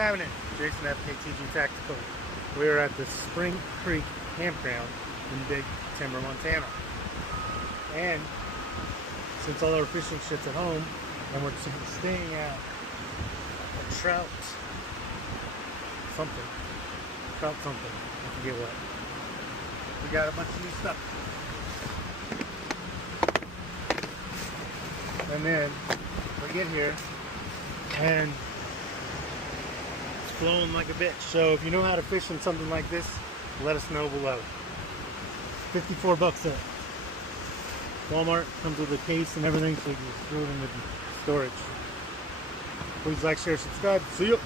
happening? Jason FKTG Tactical. We're at the Spring Creek Campground in Big Timber, Montana. And since all our fishing shit's at home, and we're staying at a trout something. I forget what. We got a bunch of new stuff. And then we get here and it's flowing like a bitch. So if you know how to fish in something like this, let us know below. 54 bucks there. Walmart comes with a case and everything, so you can just throw it in the storage. Please like, share, subscribe. See you.